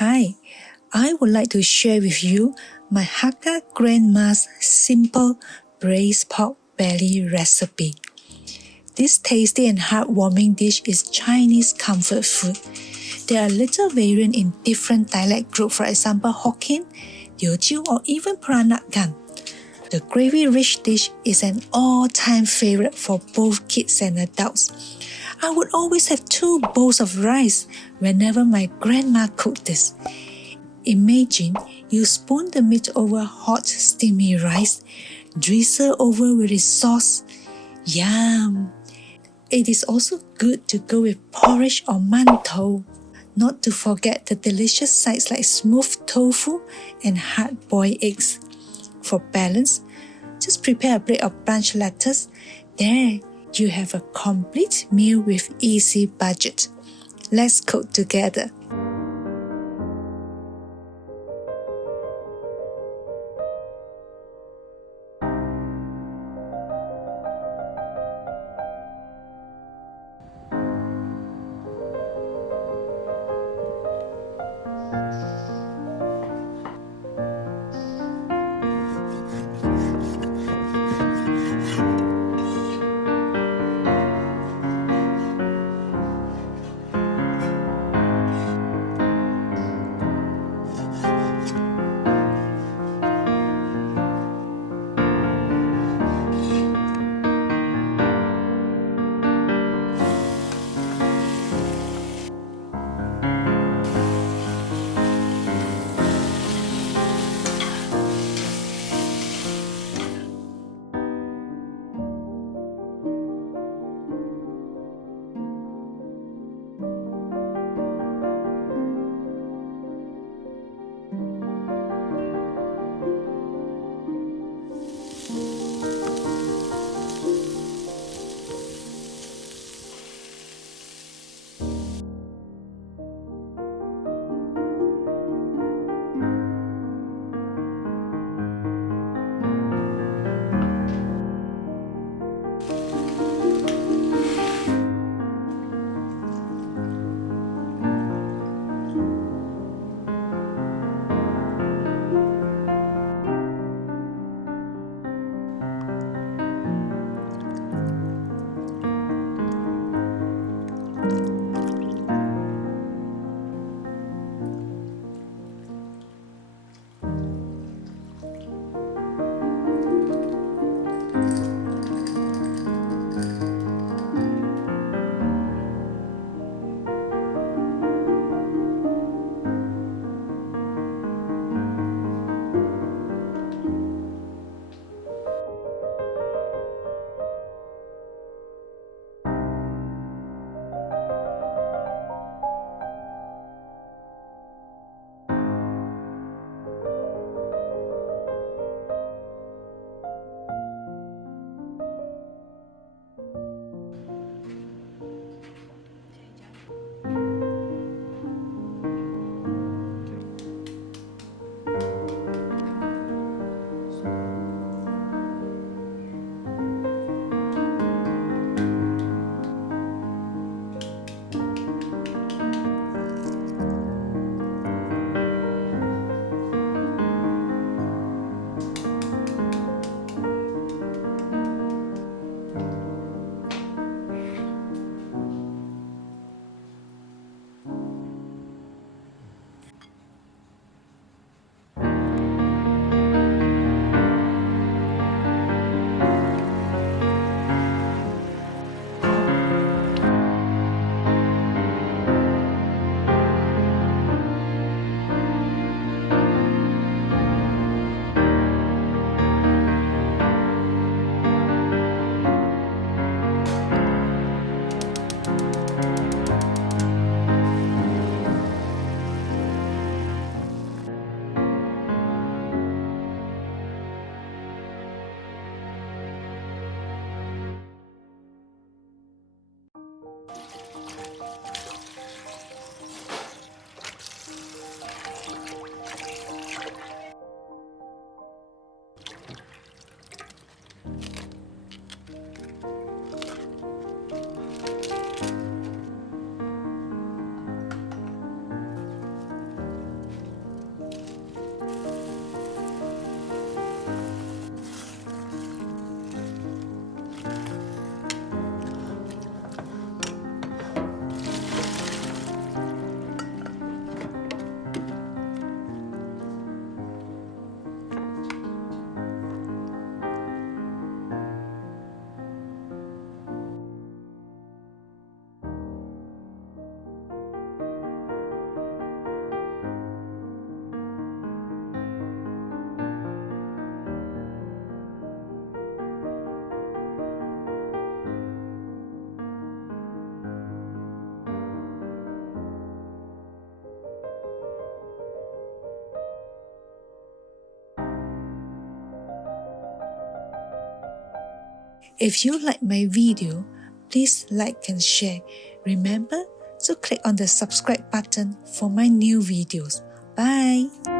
Hi, I would like to share with you my Hakka grandma's simple braised pork belly recipe. This tasty and heartwarming dish is Chinese comfort food. There are little variants in different dialect groups, for example Hokkien, Teochew or even Peranakan. The gravy-rich dish is an all-time favorite for both kids and adults. I would always have 2 bowls of rice whenever my grandma cooked this. Imagine you spoon the meat over hot steamy rice, drizzle over with its sauce. Yum! It is also good to go with porridge or mantou. Not to forget the delicious sides like smooth tofu and hard-boiled eggs. For balance, just prepare a plate of blanch lettuce. There, you have a complete meal with easy budget. Let's cook together. If you like my video, please like and share. Remember to click on the subscribe button for my new videos. Bye!